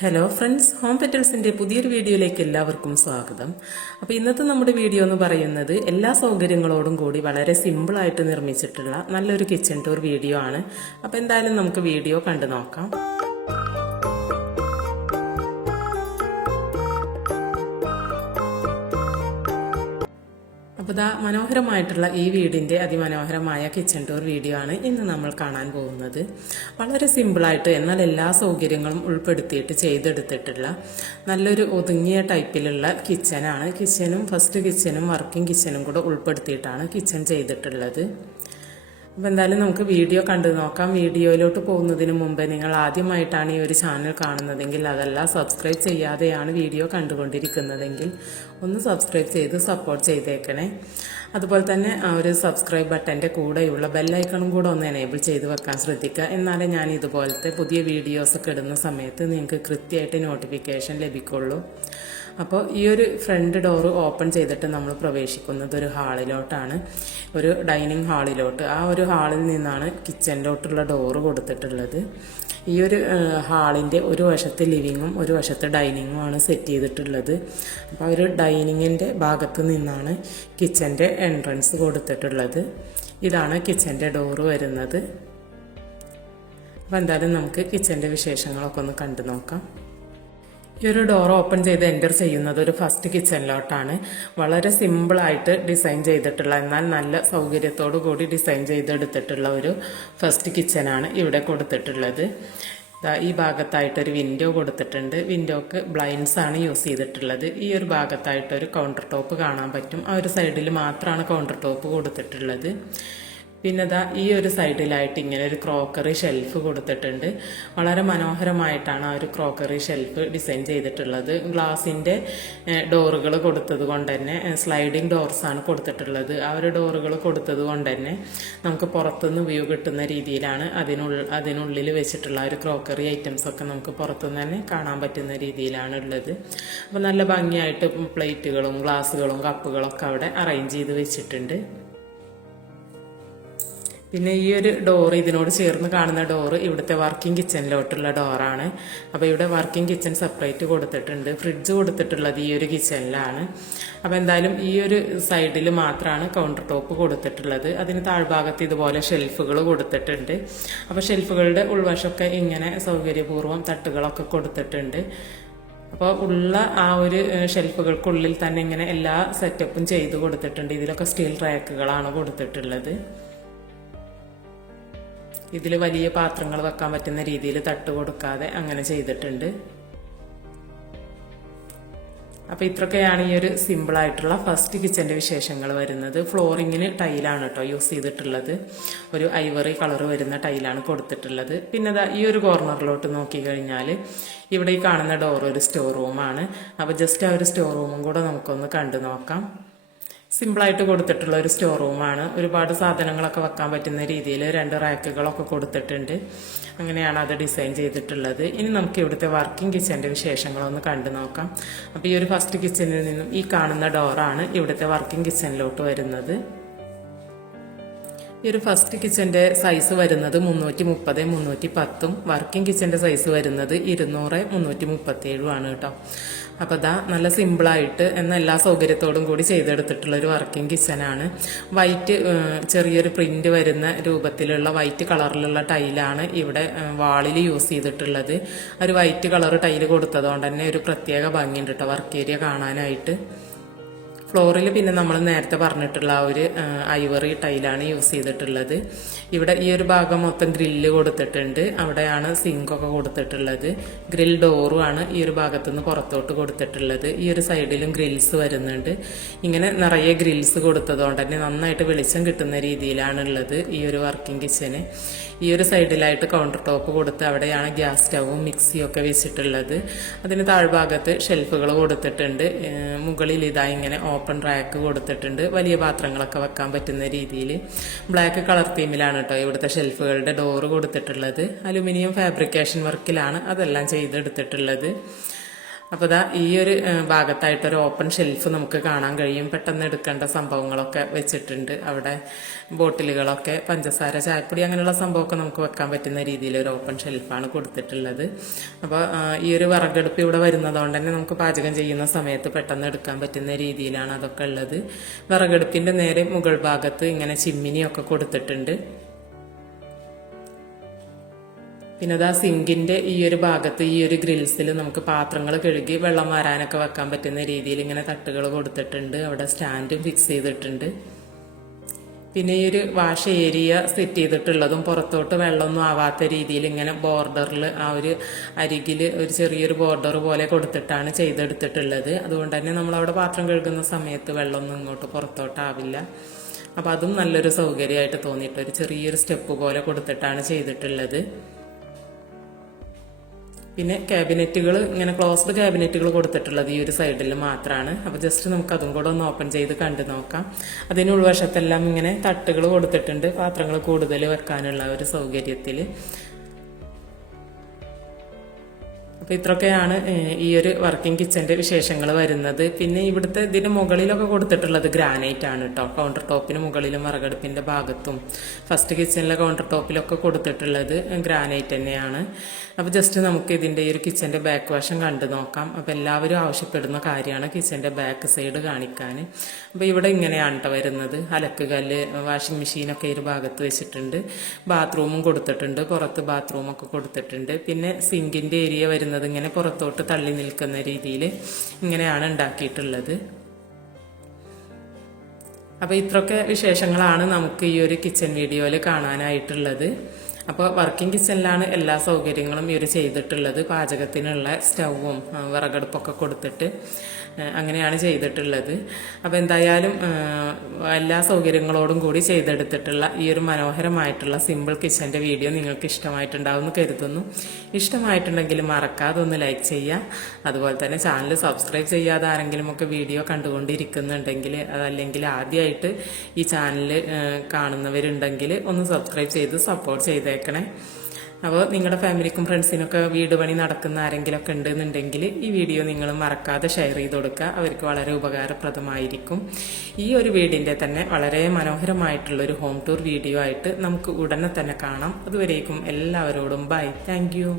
Hello friends, home പെറ്റൽസിൻ്റെ പുതിയൊരു വീഡിയോയിലേക്ക് എല്ലാവർക്കും സ്വാഗതം. അപ്പോൾ ഇന്നത്തെ നമ്മുടെ വീഡിയോ എന്ന് പറയുന്നത് എല്ലാ സൗകര്യങ്ങളോടും കൂടി വളരെ സിമ്പിളായിട്ട് നിർമ്മിച്ചിട്ടുള്ള നല്ലൊരു കിച്ചൺ ടൂർ വീഡിയോ ആണ്. അപ്പോൾ എന്തായാലും നമുക്ക് വീഡിയോ കണ്ടു നോക്കാം. അപ്പോൾ മനോഹരമായിട്ടുള്ള ഈ വീടിൻ്റെ അതിമനോഹരമായ കിച്ചൺ ടൂർ വീഡിയോ ആണ് ഇന്ന് നമ്മൾ കാണാൻ പോകുന്നത്. വളരെ സിമ്പിളായിട്ട് എന്നാൽ എല്ലാ സൗകര്യങ്ങളും ഉൾപ്പെടുത്തിയിട്ട് ചെയ്തെടുത്തിട്ടുള്ള നല്ലൊരു ഒതുങ്ങിയ ടൈപ്പിലുള്ള കിച്ചനാണ്. ഫസ്റ്റ് കിച്ചനും വർക്കിംഗ് കിച്ചനും കൂടെ ഉൾപ്പെടുത്തിയിട്ടാണ് കിച്ചൺ ചെയ്തിട്ടുള്ളത്. അപ്പോൾ എന്തായാലും നമുക്ക് വീഡിയോ കണ്ടു നോക്കാം. വീഡിയോയിലോട്ട് പോകുന്നതിന് മുമ്പ് നിങ്ങൾ ആദ്യമായിട്ടാണ് ഈ ഒരു ചാനൽ കാണുന്നതെങ്കിൽ, അതല്ല സബ്സ്ക്രൈബ് ചെയ്യാതെയാണ് വീഡിയോ കണ്ടുകൊണ്ടിരിക്കുന്നതെങ്കിൽ ഒന്ന് സബ്സ്ക്രൈബ് ചെയ്ത് സപ്പോർട്ട് ചെയ്തേക്കണേ. അതുപോലെ തന്നെ ആ ഒരു സബ്സ്ക്രൈബ് ബട്ടൻ്റെ കൂടെയുള്ള ബെല്ലൈക്കണും കൂടെ ഒന്ന് എനേബിൾ ചെയ്ത് വെക്കാൻ ശ്രദ്ധിക്കുക. എന്നാലേ ഞാൻ ഇതുപോലത്തെ പുതിയ വീഡിയോസൊക്കെ ഇടുന്ന സമയത്ത് നിങ്ങൾക്ക് കൃത്യമായിട്ട് നോട്ടിഫിക്കേഷൻ ലഭിക്കുള്ളൂ. അപ്പോൾ ഈ ഒരു ഫ്രണ്ട് ഡോറ് ഓപ്പൺ ചെയ്തിട്ട് നമ്മൾ പ്രവേശിക്കുന്നത് ഒരു ഹാളിലോട്ടാണ്, ഒരു ഡൈനിങ് ഹാളിലോട്ട്. ആ ഒരു ഹാളിൽ നിന്നാണ് കിച്ചണിലോട്ടുള്ള ഡോറ് കൊടുത്തിട്ടുള്ളത്. ഈ ഒരു ഹാളിൻ്റെ ഒരു വശത്ത് ലിവിങ്ങും ഒരു വശത്ത് ഡൈനിങ്ങുമാണ് സെറ്റ് ചെയ്തിട്ടുള്ളത്. അപ്പോൾ ഒരു ഡൈനിങ്ങിൻ്റെ ഭാഗത്ത് നിന്നാണ് കിച്ചൻ്റെ എൻട്രൻസ് കൊടുത്തിട്ടുള്ളത്. ഇതാണ് കിച്ചൻ്റെ ഡോറ് വരുന്നത്. അപ്പോൾ എന്തായാലും നമുക്ക് കിച്ചൻ്റെ വിശേഷങ്ങളൊക്കെ ഒന്ന് കണ്ടു നോക്കാം. ഈ ഒരു ഡോർ ഓപ്പൺ ചെയ്ത് എൻ്റർ ചെയ്യുന്നത് ഒരു ഫസ്റ്റ് കിച്ചണിലോട്ടാണ്. വളരെ സിമ്പിളായിട്ട് ഡിസൈൻ ചെയ്തിട്ടുള്ള, എന്നാൽ നല്ല സൗകര്യത്തോടു കൂടി ഡിസൈൻ ചെയ്തെടുത്തിട്ടുള്ള ഒരു ഫസ്റ്റ് കിച്ചനാണ് ഇവിടെ കൊടുത്തിട്ടുള്ളത്. ഈ ഭാഗത്തായിട്ടൊരു വിൻഡോ കൊടുത്തിട്ടുണ്ട്. വിൻഡോക്ക് ബ്ലൈൻഡ്സ് ആണ് യൂസ് ചെയ്തിട്ടുള്ളത്. ഈ ഒരു ഭാഗത്തായിട്ടൊരു കൗണ്ടർ ടോപ്പ് കാണാൻ പറ്റും. ആ ഒരു സൈഡിൽ മാത്രമാണ് കൗണ്ടർ ടോപ്പ് കൊടുത്തിട്ടുള്ളത്. പിന്നെ ഈ ഒരു സൈഡിലായിട്ട് ഇങ്ങനെ ഒരു ക്രോക്കറി ഷെൽഫ് കൊടുത്തിട്ടുണ്ട്. വളരെ മനോഹരമായിട്ടാണ് ആ ഒരു ക്രോക്കറി ഷെൽഫ് ഡിസൈൻ ചെയ്തിട്ടുള്ളത്. ഗ്ലാസിൻ്റെ ഡോറുകൾ കൊടുത്തത് കൊണ്ട് തന്നെ, സ്ലൈഡിങ് ഡോർസാണ് കൊടുത്തിട്ടുള്ളത്. ആ ഒരു ഡോറുകൾ കൊടുത്തത് കൊണ്ട് തന്നെ നമുക്ക് പുറത്തുനിന്ന് വ്യൂ കിട്ടുന്ന രീതിയിലാണ് അതിനുള്ളിൽ വെച്ചിട്ടുള്ള ഒരു ക്രോക്കറി ഐറ്റംസൊക്കെ നമുക്ക് പുറത്തുനിന്ന് തന്നെ കാണാൻ പറ്റുന്ന രീതിയിലാണ് ഉള്ളത്. അപ്പോൾ നല്ല ഭംഗിയായിട്ട് പ്ലേറ്റുകളും ഗ്ലാസ്സുകളും കപ്പുകളൊക്കെ അവിടെ അറേഞ്ച് ചെയ്ത് വെച്ചിട്ടുണ്ട്. പിന്നെ ഈ ഒരു ഡോറ്, ഇതിനോട് ചേർന്ന് കാണുന്ന ഡോറ് ഇവിടുത്തെ വർക്കിംഗ് കിച്ചണിലോട്ടുള്ള ഡോറാണ്. അപ്പോൾ ഇവിടെ വർക്കിംഗ് കിച്ചൺ സെപ്പറേറ്റ് കൊടുത്തിട്ടുണ്ട്. ഫ്രിഡ്ജ് കൊടുത്തിട്ടുള്ളത് ഈ ഒരു കിച്ചണിലാണ്. അപ്പോൾ എന്തായാലും ഈ ഒരു സൈഡിൽ മാത്രമാണ് കൗണ്ടർ ടോപ്പ് കൊടുത്തിട്ടുള്ളത്. അതിന് താഴ്ഭാഗത്ത് ഇതുപോലെ ഷെൽഫുകൾ കൊടുത്തിട്ടുണ്ട്. അപ്പോൾ ഷെൽഫുകളുടെ ഉൾവശമൊക്കെ ഇങ്ങനെ സൗകര്യപൂർവ്വം തട്ടുകളൊക്കെ കൊടുത്തിട്ടുണ്ട്. അപ്പോൾ ഉള്ള ആ ഒരു ഷെൽഫുകൾക്കുള്ളിൽ തന്നെ ഇങ്ങനെ എല്ലാ സെറ്റപ്പും ചെയ്ത് കൊടുത്തിട്ടുണ്ട്. ഇതിലൊക്കെ സ്റ്റീൽ റാക്കുകളാണ് കൊടുത്തിട്ടുള്ളത്. ഇതിൽ വലിയ പാത്രങ്ങൾ വെക്കാൻ പറ്റുന്ന രീതിയിൽ തട്ട് കൊടുക്കാതെ അങ്ങനെ ചെയ്തിട്ടുണ്ട്. അപ്പോൾ ഇത്രയൊക്കെയാണ് ഈ ഒരു സിമ്പിളായിട്ടുള്ള ഫസ്റ്റ് കിച്ചൻ്റെ വിശേഷങ്ങൾ വരുന്നത്. ഫ്ലോറിങ്ങിന് ടൈലാണ് കേട്ടോ യൂസ് ചെയ്തിട്ടുള്ളത്. ഒരു ഐവറി കളർ വരുന്ന ടൈലാണ് കൊടുത്തിട്ടുള്ളത്. പിന്നെ ഈ ഒരു കോർണറിലോട്ട് നോക്കിക്കഴിഞ്ഞാൽ ഇവിടെ ഈ കാണുന്ന ഡോർ ഒരു സ്റ്റോർ റൂമാണ്. അപ്പോൾ ജസ്റ്റ് ആ ഒരു സ്റ്റോർ റൂമും കൂടെ നമുക്കൊന്ന് കണ്ടു നോക്കാം. സിമ്പിളായിട്ട് കൊടുത്തിട്ടുള്ള ഒരു സ്റ്റോർ റൂമാണ്. ഒരുപാട് സാധനങ്ങളൊക്കെ വെക്കാൻ പറ്റുന്ന രീതിയിൽ 2 റാക്കുകളൊക്കെ കൊടുത്തിട്ടുണ്ട്. അങ്ങനെയാണ് അത് ഡിസൈൻ ചെയ്തിട്ടുള്ളത്. ഇനി നമുക്ക് ഇവിടുത്തെ വർക്കിംഗ് കിച്ചൻ്റെ വിശേഷങ്ങളൊന്ന് കണ്ടു നോക്കാം. അപ്പോൾ ഈ ഒരു ഫസ്റ്റ് കിച്ചണിൽ നിന്നും ഈ കാണുന്ന ഡോറാണ് ഇവിടുത്തെ വർക്കിംഗ് കിച്ചണിലോട്ട് വരുന്നത്. ഈ ഒരു ഫസ്റ്റ് കിച്ചൻ്റെ സൈസ് വരുന്നത് 330x310, വർക്കിംഗ് കിച്ചൻ്റെ സൈസ് വരുന്നത് 200x337 കേട്ടോ. അപ്പോൾ നല്ല സിമ്പിളായിട്ട് എന്നാൽ എല്ലാ സൗകര്യത്തോടും കൂടി ചെയ്തെടുത്തിട്ടുള്ള ഒരു വർക്കിംഗ് കിച്ചനാണ്. വൈറ്റ് ചെറിയൊരു പ്രിന്റ് വരുന്ന രൂപത്തിലുള്ള വൈറ്റ് കളറിലുള്ള ടൈലാണ് ഇവിടെ വാളിൽ യൂസ് ചെയ്തിട്ടുള്ളത്. ഒരു വൈറ്റ് കളർ ടൈല് കൊടുത്തതുകൊണ്ട് തന്നെ ഒരു പ്രത്യേക ഭംഗിയുണ്ട് കേട്ടോ വർക്ക് ഏരിയ കാണാനായിട്ട്. ഫ്ലോറിൽ പിന്നെ നമ്മൾ നേരത്തെ പറഞ്ഞിട്ടുള്ള ആ ഒരു ഐവറി ടൈലാണ് യൂസ് ചെയ്തിട്ടുള്ളത്. ഇവിടെ ഈ ഒരു ഭാഗം മൊത്തം ഗ്രില്ല് കൊടുത്തിട്ടുണ്ട്. അവിടെയാണ് സിങ്കൊക്കെ കൊടുത്തിട്ടുള്ളത്. ഗ്രിൽ ഡോറുമാണ് ഈ ഒരു ഭാഗത്തുനിന്ന് പുറത്തോട്ട് കൊടുത്തിട്ടുള്ളത്. ഈ ഒരു സൈഡിലും ഗ്രിൽസ് വരുന്നുണ്ട്. ഇങ്ങനെ നിറയെ ഗ്രിൽസ് കൊടുത്തതുകൊണ്ട് തന്നെ നന്നായിട്ട് വെളിച്ചം കിട്ടുന്ന രീതിയിലാണുള്ളത് ഈ ഒരു വർക്കിംഗ് കിച്ചന്. ഈ ഒരു സൈഡിലായിട്ട് കൗണ്ടർ ടോപ്പ് കൊടുത്ത് അവിടെയാണ് ഗ്യാസ് സ്റ്റവും മിക്സിയും ഒക്കെ വെച്ചിട്ടുള്ളത്. അതിന് താഴ്ഭാഗത്ത് ഷെൽഫുകൾ കൊടുത്തിട്ടുണ്ട്. മുകളിൽ ഇങ്ങനെ ഓപ്പൺ റാക്ക് കൊടുത്തിട്ടുണ്ട്. വലിയ പാത്രങ്ങളൊക്കെ വെക്കാൻ പറ്റുന്ന രീതിയിൽ ബ്ലാക്ക് കളർ തീമിലാണ് കേട്ടോ ഇവിടുത്തെ ഷെൽഫുകളുടെ ഡോറ് കൊടുത്തിട്ടുള്ളത്. അലുമിനിയം ഫാബ്രിക്കേഷൻ വർക്കിലാണ് അതെല്ലാം ചെയ്തെടുത്തിട്ടുള്ളത്. അപ്പോൾ ദാ ഈ ഒരു ഭാഗത്തായിട്ടൊരു ഓപ്പൺ ഷെൽഫ് നമുക്ക് കാണാൻ കഴിയും. പെട്ടെന്ന് എടുക്കേണ്ട സംഭവങ്ങളൊക്കെ വെച്ചിട്ടുണ്ട്. അവിടെ ബോട്ടിലുകളൊക്കെ, പഞ്ചസാര, ചായപ്പൊടി അങ്ങനെയുള്ള സംഭവമൊക്കെ നമുക്ക് വെക്കാൻ പറ്റുന്ന രീതിയിൽ ഒരു ഓപ്പൺ ഷെൽഫാണ് കൊടുത്തിട്ടുള്ളത്. അപ്പോൾ ഈ ഒരു വിറകടുപ്പ് ഇവിടെ വരുന്നതുകൊണ്ട് തന്നെ നമുക്ക് പാചകം ചെയ്യുന്ന സമയത്ത് പെട്ടെന്ന് എടുക്കാൻ പറ്റുന്ന രീതിയിലാണ് അതൊക്കെ ഉള്ളത്. വിറകടുപ്പിൻ്റെ നേരെ മുകൾ ഭാഗത്ത് ഇങ്ങനെ ചിമ്മിനിയൊക്കെ കൊടുത്തിട്ടുണ്ട്. പിന്നെ അതാ സിങ്കിൻ്റെ ഈ ഒരു ഭാഗത്ത് ഈ ഒരു ഗ്രിൽസിൽ നമുക്ക് പാത്രങ്ങൾ കഴുകി വെള്ളം വാരാനൊക്കെ വെക്കാൻ പറ്റുന്ന രീതിയിൽ ഇങ്ങനെ തട്ടുകൾ കൊടുത്തിട്ടുണ്ട്. അവിടെ സ്റ്റാൻഡും ഫിക്സ് ചെയ്തിട്ടുണ്ട്. പിന്നെ ഈ ഒരു വാഷ് ഏരിയ സെറ്റ് ചെയ്തിട്ടുള്ളതും പുറത്തോട്ട് വെള്ളമൊന്നും ആവാത്ത രീതിയിൽ ഇങ്ങനെ ബോർഡറിൽ ആ ഒരു അരികിൽ ഒരു ചെറിയൊരു ബോർഡർ പോലെ കൊടുത്തിട്ടാണ് ചെയ്തെടുത്തിട്ടുള്ളത്. അതുകൊണ്ട് തന്നെ നമ്മളവിടെ പാത്രം കഴുകുന്ന സമയത്ത് വെള്ളമൊന്നും ഇങ്ങോട്ട് പുറത്തോട്ടാവില്ല. അപ്പോൾ അതും നല്ലൊരു സൗകര്യമായിട്ട് തോന്നിയിട്ട് ഒരു ചെറിയൊരു സ്റ്റെപ്പ് പോലെ കൊടുത്തിട്ടാണ് ചെയ്തിട്ടുള്ളത്. പിന്നെ ക്യാബിനറ്റുകൾ ഇങ്ങനെ ക്ലോസ്ഡ് ക്യാബിനറ്റുകൾ കൊടുത്തിട്ടുള്ളത് ഈ ഒരു സൈഡിൽ മാത്രമാണ്. അപ്പോൾ ജസ്റ്റ് നമുക്ക് അതും കൂടെ ഒന്ന് ഓപ്പൺ ചെയ്ത് കണ്ടു നോക്കാം. അതിന് ഉൾവശത്തെല്ലാം ഇങ്ങനെ തട്ടുകൾ കൊടുത്തിട്ടുണ്ട്, പാത്രങ്ങൾ കൂടുതൽ വെക്കാനുള്ള ഒരു സൗകര്യത്തിൽ. അപ്പോൾ ഇത്രയൊക്കെയാണ് ഈ ഒരു വർക്കിംഗ് കിച്ചൻ്റെ വിശേഷങ്ങൾ വരുന്നത്. പിന്നെ ഇവിടുത്തെ ഇതിന് മുകളിലൊക്കെ കൊടുത്തിട്ടുള്ളത് ഗ്രാനൈറ്റ് ആണ് കേട്ടോ. കൗണ്ടർ ടോപ്പിന് മുകളിലും വിറകടുപ്പിൻ്റെ ഭാഗത്തും ഫസ്റ്റ് കിച്ചണിലെ കൗണ്ടർ ടോപ്പിലൊക്കെ കൊടുത്തിട്ടുള്ളത് ഗ്രാനൈറ്റ് തന്നെയാണ്. അപ്പോൾ ജസ്റ്റ് നമുക്ക് ഇതിൻ്റെ ഈ ഒരു കിച്ചൻ്റെ ബാക്ക് വശം കണ്ടു നോക്കാം. അപ്പോൾ എല്ലാവരും ആവശ്യപ്പെടുന്ന കാര്യമാണ് കിച്ചൻ്റെ ബാക്ക് സൈഡ് കാണിക്കാൻ. അപ്പോൾ ഇവിടെ ഇങ്ങനെയാണ് കേട്ടോ വരുന്നത്. അലക്കുകല്ല്, വാഷിംഗ് മെഷീനൊക്കെ ഈ ഒരു ഭാഗത്ത് വെച്ചിട്ടുണ്ട്. ബാത്റൂമും കൊടുത്തിട്ടുണ്ട്, പുറത്ത് ബാത്റൂമൊക്കെ കൊടുത്തിട്ടുണ്ട്. പിന്നെ സിങ്കിൻ്റെ ഏരിയ വരുന്നത് ഇങ്ങനെ പുറത്തോട്ട് തള്ളി നിൽക്കുന്ന രീതിയിൽ ഇങ്ങനെയാണ് ഉണ്ടാക്കിയിട്ടുള്ളത്. അപ്പോൾ ഇത്രയൊക്കെ വിശേഷങ്ങളാണ് നമുക്ക് ഈ ഒരു കിച്ചൺ വീഡിയോയിൽ കാണാനായിട്ടുള്ളത്. അപ്പോൾ വർക്കിംഗ് കിച്ചണിലാണ് എല്ലാ സൗകര്യങ്ങളും ഇവർ ചെയ്തിട്ടുള്ളത്. പാചകത്തിനുള്ള സ്റ്റൗവും വിറകടുപ്പൊക്കെ കൊടുത്തിട്ട് അങ്ങനെയാണ് ചെയ്തിട്ടുള്ളത്. അപ്പോൾ എന്തായാലും എല്ലാ സൗകര്യങ്ങളോടും കൂടി ചെയ്തെടുത്തിട്ടുള്ള ഈ ഒരു മനോഹരമായിട്ടുള്ള സിമ്പിൾ കിച്ചൻ്റെ വീഡിയോ നിങ്ങൾക്ക് ഇഷ്ടമായിട്ടുണ്ടാവുമെന്ന് കരുതുന്നു. ഇഷ്ടമായിട്ടുണ്ടെങ്കിൽ മറക്കാതെ ഒന്ന് ലൈക്ക് ചെയ്യുക. അതുപോലെ തന്നെ ചാനൽ സബ്സ്ക്രൈബ് ചെയ്യാതെ ആരെങ്കിലുമൊക്കെ വീഡിയോ കണ്ടുകൊണ്ടിരിക്കുന്നുണ്ടെങ്കിൽ, അതല്ലെങ്കിൽ ആദ്യമായിട്ട് ഈ ചാനൽ കാണുന്നവരുണ്ടെങ്കിൽ ഒന്ന് സബ്സ്ക്രൈബ് ചെയ്ത് സപ്പോർട്ട് ചെയ്തേക്കണേ. അപ്പോൾ നിങ്ങളുടെ ഫാമിലിക്കും ഫ്രണ്ട്സിനൊക്കെ വീട് പണി നടക്കുന്ന ആരെങ്കിലുമൊക്കെ ഉണ്ടെന്നുണ്ടെങ്കിൽ ഈ വീഡിയോ നിങ്ങൾ മറക്കാതെ ഷെയർ ചെയ്ത് കൊടുക്കുക. അവർക്ക് വളരെ ഉപകാരപ്രദമായിരിക്കും. ഈ ഒരു വീടിൻ്റെ തന്നെ വളരെ മനോഹരമായിട്ടുള്ളൊരു ഹോം ടൂർ വീഡിയോ ആയിട്ട് നമുക്ക് ഉടനെ തന്നെ കാണാം. അതുവരേക്കും എല്ലാവരോടും ബൈ. Thank you.